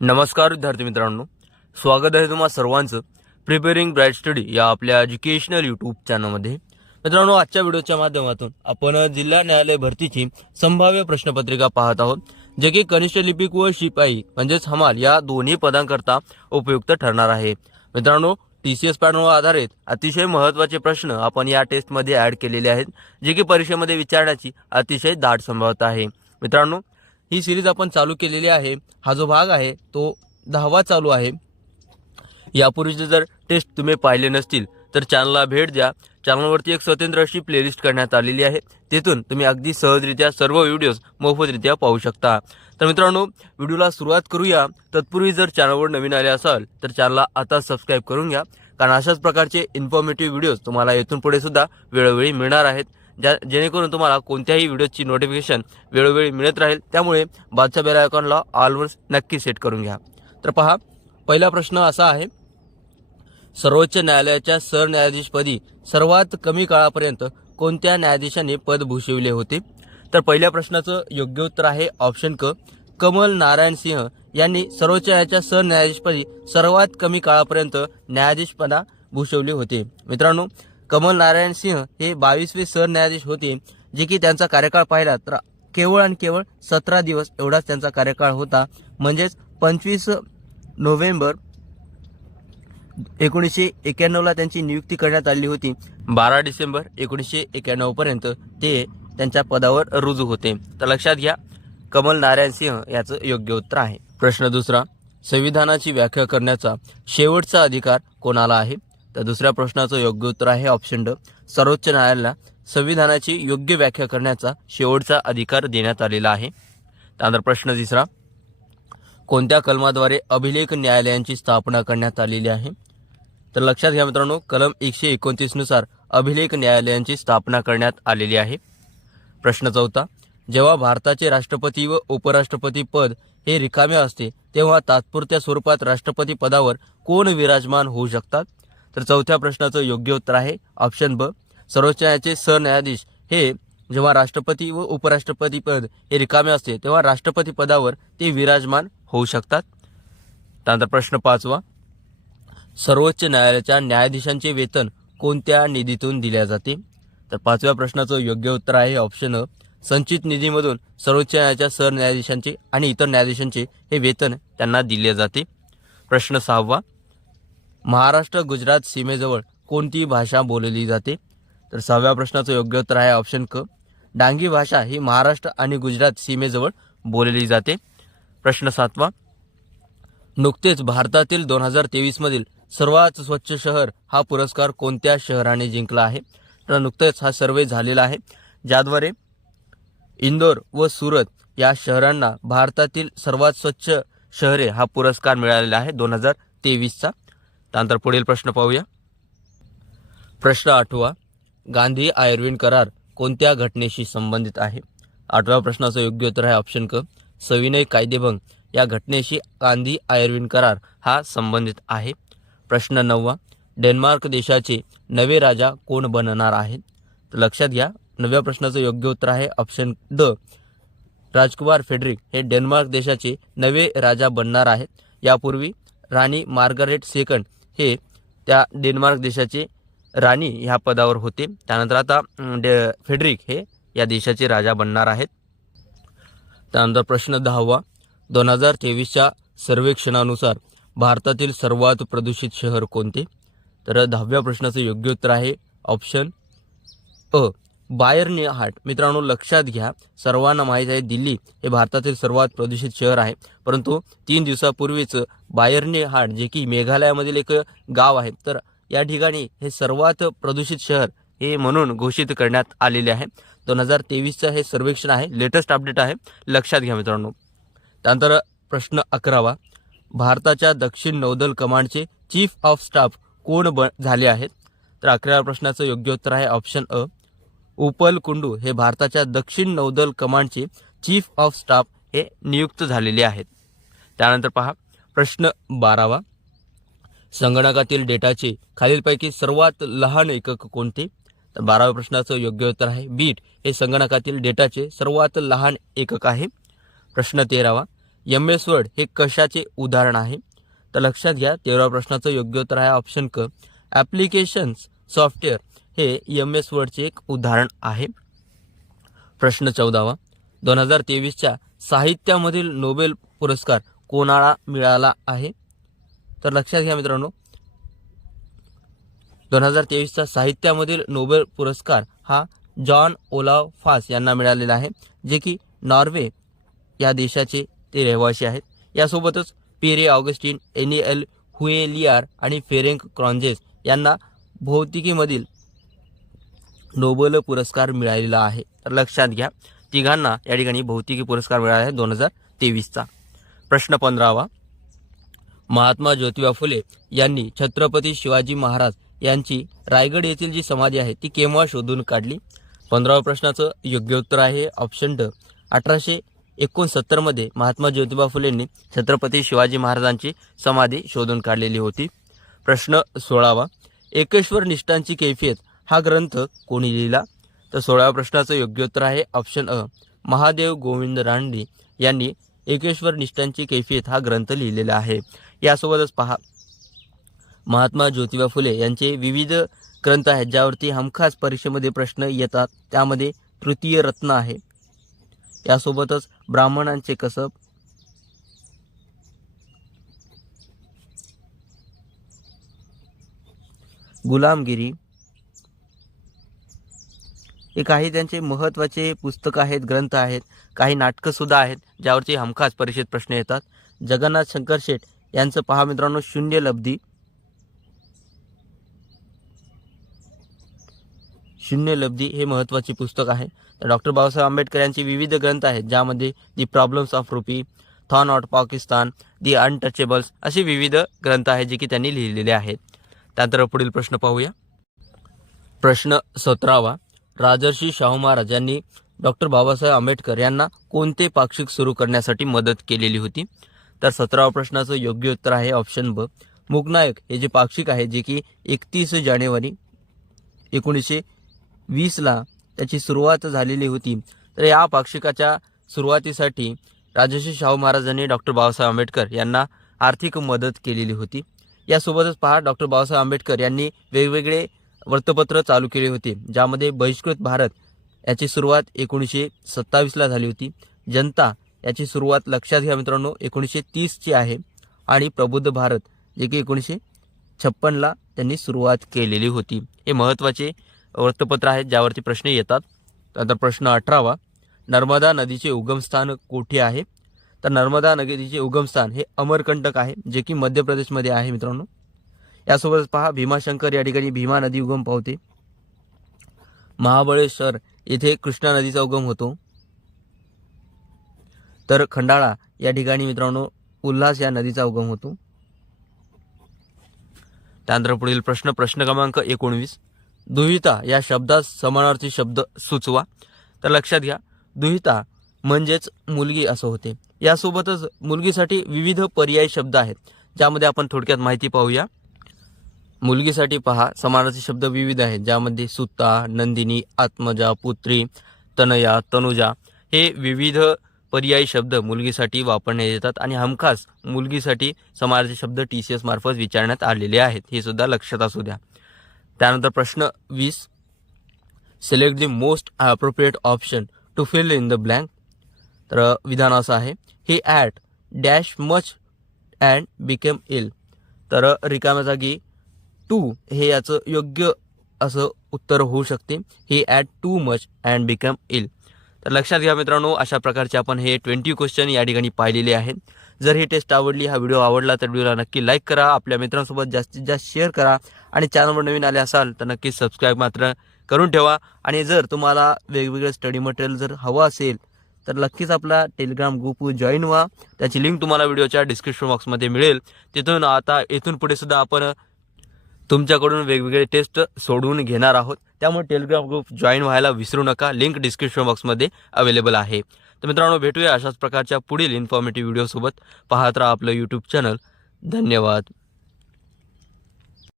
नमस्कार विद्यार्थी मित्रांनो. स्वागत आहे तुम्हा सर्वांचं प्रिपेरिंग ब्राईट स्टडी या आपल्या एज्युकेशनल यूट्यूब चॅनलमध्ये मित्रांनो आजच्या व्हिडिओच्या माध्यमातून आपण जिल्हा न्यायालय भरतीची संभाव्य प्रश्नपत्रिका पाहत आहोत जे की कनिष्ठ लिपिक व शिपाई म्हणजेच हमाल या दोन्ही पदांकरता उपयुक्त ठरणार आहे. मित्रांनो टी सी एस पॅटर्नवर आधारित अतिशय महत्त्वाचे प्रश्न आपण या टेस्टमध्ये ॲड केलेले आहेत जे की परीक्षेमध्ये विचारण्याची अतिशय दाट संभावता आहे. मित्रांनो ही सिरीज आपण चालू केलेली आहे. हा जो भाग आहे तो दहावा चालू आहे. यापूर्वीचे जर टेस्ट तुम्ही पाहिले नसतील तर चॅनलला भेट द्या. चॅनलवरती एक स्वतंत्र अशी प्लेलिस्ट करण्यात आलेली आहे. तेथून तुम्ही अगदी सहजरित्या सर्व व्हिडिओज मोफतरित्या पाहू शकता. तर मित्रांनो व्हिडिओला सुरुवात करूया. तत्पूर्वी जर चॅनलवर नवीन आले असाल तर चॅनलला आता सबस्क्राईब करून घ्या. कारण अशाच प्रकारचे इन्फॉर्मेटिव्ह व्हिडिओज तुम्हाला येथून पुढे सुद्धा वेळोवेळी मिळणार आहेत. ज्या जेणेकरून तुम्हाला कोणत्याही व्हिडिओची नोटिफिकेशन वेळोवेळी मिळत राहील. त्यामुळे बादशा बेल आयकॉनला ऑलवर नक्की सेट करून घ्या. तर पहा पहिला प्रश्न असा आहे. सर्वोच्च न्यायालयाच्या सरन्यायाधीशपदी सर्वात कमी काळापर्यंत कोणत्या न्यायाधीशाने पद भूषविले होते? तर पहिल्या प्रश्नाचं योग्य उत्तर आहे ऑप्शन क कमल नारायण सिंह यांनी सर्वोच्च न्यायालयाच्या सरन्यायाधीशपदी सर्वात कमी काळापर्यंत न्यायाधीशपदा भूषवले होते. मित्रांनो कमल नारायण सिंह हे बावीसवे सरन्यायाधीश होते जे की त्यांचा कार्यकाळ पाहिला तर केवळ आणि केवळ सतरा दिवस एवढाच त्यांचा कार्यकाळ होता. म्हणजेच पंचवीस नोव्हेंबर एकोणीसशे एक्याण्णवला त्यांची नियुक्ती करण्यात आली होती. बारा डिसेंबर एकोणीसशे एक्क्याण्णवपर्यंत ते त्यांच्या पदावर रुजू होते. तर लक्षात घ्या कमल नारायण सिंह याचं योग्य उत्तर आहे. प्रश्न दुसरा संविधानाची व्याख्या करण्याचा शेवटचा अधिकार कोणाला आहे? तर दुसऱ्या प्रश्नाचं योग्य उत्तर आहे ऑप्शन ड सर्वोच्च न्यायालयाला संविधानाची योग्य व्याख्या करण्याचा शेवटचा अधिकार देण्यात आलेला आहे. त्यानंतर प्रश्न तिसरा. कोणत्या कलमाद्वारे अभिलेख न्यायालयांची स्थापना करण्यात आलेली आहे? तर लक्षात घ्या मित्रांनो कलम एकशे एकोणतीसनुसार अभिलेख न्यायालयांची स्थापना करण्यात आलेली आहे. प्रश्न चौथा. जेव्हा भारताचे राष्ट्रपती व उपराष्ट्रपती पद हे रिकामे असते तेव्हा तात्पुरत्या स्वरूपात राष्ट्रपती पदावर कोण विराजमान होऊ शकतात? तर चौथ्या प्रश्नाचं योग्य उत्तर आहे ऑप्शन ब. सर्वोच्च न्यायालयाचे सरन्यायाधीश हे जेव्हा राष्ट्रपती व उपराष्ट्रपती पद हे रिकामे असते तेव्हा राष्ट्रपती पदावर ते विराजमान होऊ शकतात. त्यानंतर प्रश्न पाचवा. सर्वोच्च न्यायालयाच्या न्यायाधीशांचे वेतन कोणत्या निधीतून दिल्या जाते? तर पाचव्या प्रश्नाचं योग्य उत्तर आहे ऑप्शन अ. संचित निधीमधून सर्वोच्च न्यायालयाच्या सरन्यायाधीशांचे आणि इतर न्यायाधीशांचे हे वेतन त्यांना दिले जाते. प्रश्न सहावा. महाराष्ट्र गुजरात सीमेजवळ कोणती भाषा बोलली जाते? तर सहाव्या प्रश्नाचं योग्य उत्तर आहे ऑप्शन क. डांगी भाषा ही महाराष्ट्र आणि गुजरात सीमेजवळ बोलली जाते. प्रश्न सातवा. नुकतेच भारतातील दोन हजार तेवीसमधील सर्वात स्वच्छ शहर हा पुरस्कार कोणत्या शहराने जिंकला आहे? तर नुकतेच हा सर्वे झालेला आहे. ज्याद्वारे इंदोर व सुरत या शहरांना भारतातील सर्वात स्वच्छ शहरे हा पुरस्कार मिळालेला आहे दोन हजार तेवीसचा. त्यानंतर पुढील प्रश्न पाहूया. प्रश्न आठवा गांधी आयर्विन करार कोणत्या घटनेशी संबंधित आहे? आठव्या प्रश्नाचं योग्य उत्तर आहे ऑप्शन क. सविनय कायदेभंग या घटनेशी गांधी आयर्विन करार हा संबंधित आहे. प्रश्न नववा डेन्मार्क देशाचे नवे राजा कोण बनणार आहेत तर लक्षात घ्या नव्या प्रश्नाचं योग्य उत्तर आहे ऑप्शन ड राजकुमार फेडरिक हे डेन्मार्क देशाचे नवे राजा बनणार आहेत. यापूर्वी राणी मार्गरेट सेकंड हे त्या डेन्मार्क देशाचे राणी ह्या पदावर होते. त्यानंतर आता डे फेडरिक हे या देशाचे राजा बनणार आहेत. त्यानंतर प्रश्न दहावा. दोन हजार तेवीसच्या सर्वेक्षणानुसार भारतातील सर्वात प्रदूषित शहर कोणते? तर दहाव्या प्रश्नाचं योग्य उत्तर आहे ऑप्शन अ बायर्नी हाट. मित्रांनो लक्षात घ्या सर्वांना माहीत आहे दिल्ली हे भारतातील सर्वात प्रदूषित शहर आहे. परंतु तीन दिवसापूर्वीच बायर्नी हाट जे की मेघालयामधील एक गाव आहे तर या ठिकाणी हे सर्वात प्रदूषित शहर हे म्हणून घोषित करण्यात आलेले आहे. दोन हजार तेवीसचं हे सर्वेक्षण आहे लेटेस्ट अपडेट आहे. लक्षात घ्या मित्रांनो. त्यानंतर प्रश्न अकरावा. भारताच्या दक्षिण नौदल कमांडचे चीफ ऑफ स्टाफ कोण ब झाले आहेत? तर अकराव्या प्रश्नाचं योग्य उत्तर आहे ऑप्शन अ. उपल कुंडू हे भारताच्या दक्षिण नौदल कमांडचे चीफ ऑफ स्टाफ हे नियुक्त झालेले आहेत. त्यानंतर पहा प्रश्न बारावा. संगणकातील डेटाचे खालीलपैकी सर्वात लहान एकक कोणते? तर बाराव्या प्रश्नाचं योग्य उत्तर आहे बीट. हे संगणकातील डेटाचे सर्वात लहान एकक आहे. प्रश्न तेरावा. एम एस वर्ड हे कशाचे उदाहरण आहे? तर लक्षात घ्या तेराव्या प्रश्नाचं योग्य उत्तर आहे ऑप्शन क. Applications software. हे एम एस वर्डचे एक उदाहरण आहे. प्रश्न चौदावा. दोन हजार तेवीसच्या साहित्यामधील नोबेल पुरस्कार कोणाला मिळाला आहे? तर लक्षात घ्या मित्रांनो. दोन हजार तेवीसचा साहित्यामधील नोबेल पुरस्कार हा जॉन ओलाव फास यांना मिळालेला आहे जे की नॉर्वे या देशाचे ते रहिवासी आहेत. यासोबतच पेरे ऑगस्टिन एनी एल हुएलियार आणि फेरेंक क्रॉन्जेस यांना भौतिकीमधील नोबेल पुरस्कार मिळालेला आहे. तर लक्षात घ्या तिघांना या ठिकाणी भौतिकी पुरस्कार मिळाला आहे दोन हजार तेवीसचा. प्रश्न पंधरावा. महात्मा ज्योतिबा फुले यांनी छत्रपती शिवाजी महाराज यांची रायगड येथील जी समाधी आहे ती केव्हा शोधून काढली? पंधराव्या प्रश्नाचं योग्य उत्तर आहे ऑप्शन ड. अठराशे एकोणसत्तरमध्ये महात्मा ज्योतिबा फुलेंनी छत्रपती शिवाजी महाराजांची समाधी शोधून काढलेली होती. प्रश्न सोळावा. एकेश्वर निष्ठांची कैफियत हा ग्रंथ कोणी लिहिला? तर सोळाव्या प्रश्नाचं योग्य उत्तर आहे ऑप्शन अ. महादेव गोविंद रानडे यांनी एकेश्वर निष्ठांची कैफियत हा ग्रंथ लिहिलेला आहे. यासोबतच पहा. महात्मा ज्योतिबा फुले यांचे विविध ग्रंथ आहेत ज्यावरती हमखास परीक्षेमध्ये प्रश्न येतात. त्यामध्ये तृतीय रत्न आहे. यासोबतच ब्राह्मणांचे कसब. गुलामगिरी हे काही त्यांचे महत्त्वाचे पुस्तकं आहेत ग्रंथ आहेत काही नाटकंसुद्धा आहेत ज्यावरचे हमखास परीक्षेत प्रश्न येतात. जगन्नाथ शंकर शेठ यांचं पहा मित्रांनो शून्य लब्धी. शून्य लब्धी हे महत्त्वाचे पुस्तक आहे. तर डॉक्टर बाबासाहेब आंबेडकर यांचे विविध ग्रंथ आहेत ज्यामध्ये the problems of rupee thoughts on Pakistan the untouchables असे विविध ग्रंथ आहेत जे की त्यांनी लिहिलेले आहेत. त्यानंतर पुढील प्रश्न पाहूया. प्रश्न सतरावा. राजर्षी शाहू महाराज यांनी डॉक्टर बाबासाहेब आंबेडकर यांना कोणते पाक्षिक सुरू करण्यासाठी मदत केलेली होती? तर सतरावा प्रश्नाचं योग्य उत्तर आहे ऑप्शन ब. मुकनायक हे जे पाक्षिक आहे जे की एकतीस जानेवारी एकोणीसशे वीसला त्याची सुरुवात झालेली होती. तर या पाक्षिकाच्या सुरुवातीसाठी राजर्षी शाहू महाराजांनी डॉक्टर बाबासाहेब आंबेडकर यांना आर्थिक मदत केलेली होती. यासोबतच पहा डॉक्टर बाबासाहेब आंबेडकर यांनी वेगवेगळे वृत्तपत्र चालू केले होते ज्यामध्ये बहिष्कृत भारत याची सुरुवात एकोणीसशे सत्तावीसला झाली होती. जनता याची सुरुवात लक्षात घ्या मित्रांनो एकोणीसशे तीसची आहे आणि प्रबुद्ध भारत जे की एकोणीसशे छप्पनला त्यांनी सुरुवात केलेली होती. हे महत्त्वाचे वृत्तपत्र आहेत ज्यावरती प्रश्न येतात. त्यानंतर प्रश्न अठरावा नर्मदा नदीचे उगमस्थान कोठे आहे? तर नर्मदा नदीचे उगमस्थान हे अमरकंटक आहे जे की मध्य प्रदेशमध्ये आहे मित्रांनो. यासोबतच पहा भीमाशंकर या ठिकाणी भीमा नदी उगम पावते. महाबळेश्वर येथे कृष्णा नदीचा उगम होतो. तर खंडाळा या ठिकाणी मित्रांनो उल्हास या नदीचा उगम होतो. त्यानंतर पुढील प्रश्न प्रश्न क्रमांक एकोणवीस. दुहिता या शब्दात समानार्थी शब्द सुचवा. तर लक्षात घ्या दुहिता म्हणजेच मुलगी असं होते. यासोबतच मुलगीसाठी विविध पर्यायी शब्द आहेत ज्यामध्ये आपण थोडक्यात माहिती पाहूया. मुलगीसाठी पहा समानाचे शब्द विविध आहेत ज्यामध्ये सुता नंदिनी आत्मजा पुत्री तनया तनुजा हे विविध पर्यायी शब्द मुलगीसाठी वापरण्यात येतात आणि हमखास मुलगीसाठी समाजाचे शब्द टी सी एस मार्फत विचारण्यात आलेले आहेत. हे सुद्धा लक्षात असू द्या. त्यानंतर प्रश्न वीस. Select the most appropriate option to fill in the blank तर विधान असं आहे. He ate dash much and became ill तर रिकाम्या जागी टू हे याचं योग्य असं उत्तर होऊ शकते. He ate too much and become ill तर लक्षात घ्या मित्रांनो अशा प्रकारचे आपण हे ट्वेंटी क्वेश्चन या ठिकाणी पाहिलेले आहेत. जर ही टेस्ट आवडली हा व्हिडिओ आवडला तर व्हिडिओला नक्की लाईक करा. आपल्या मित्रांसोबत जास्तीत जास्त शेअर करा. आणि चॅनलवर नवीन आले असाल तर नक्की सबस्क्राईब मात्र करून ठेवा. आणि जर तुम्हाला वेगवेगळं स्टडी मटेरियल जर हवं असेल तर नक्कीच आपला टेलिग्राम ग्रुप जॉईन व्हा. त्याची लिंक तुम्हाला व्हिडिओच्या डिस्क्रिप्शन बॉक्समध्ये मिळेल. तिथून आता इथून पुढे सुद्धा आपण तुमच्याकडून वेगवेगळे टेस्ट सोडवून घेणार आहोत. त्यामुळे टेलिग्राम ग्रुप जॉईन व्हायला विसरू नका. लिंक डिस्क्रिप्शन बॉक्समध्ये अवेलेबल आहे. तर मित्रांनो भेटूया अशाच प्रकारच्या पुढील इन्फॉर्मेटिव्ह व्हिडिओसोबत पाहत राहा आपलं यूट्यूब चॅनल धन्यवाद.